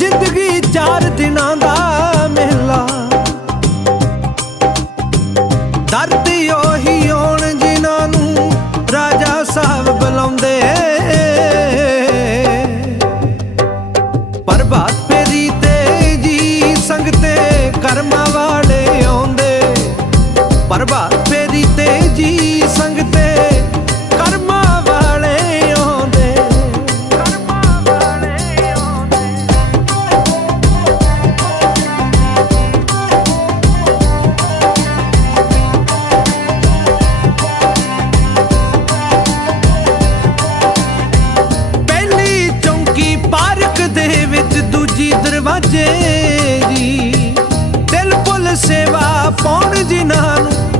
ਜ਼ਿੰਦਗੀ ਚਾਰ ਦਿਨਾਂ ਦਾ ਮਹਿਲਾ ਦਰਦ ਉਹੀ ਆਉਣ ਜਿਨ੍ਹਾਂ ਨੂੰ ਰਾਜਾ ਸਾਹਿਬ ਬੁਲਾਉਂਦੇ। ਪਰਬਾਤ ਤੇਰੀ ਤੇ ਜੀ ਸੰਗ ਕਰਮਾਂ ਵਾਲੇ ਆਉਂਦੇ। ਪਰਬਾਤ ਸੇਵਾ ਪਾਉਣ ਜਿਨ੍ਹਾਂ ਨੂੰ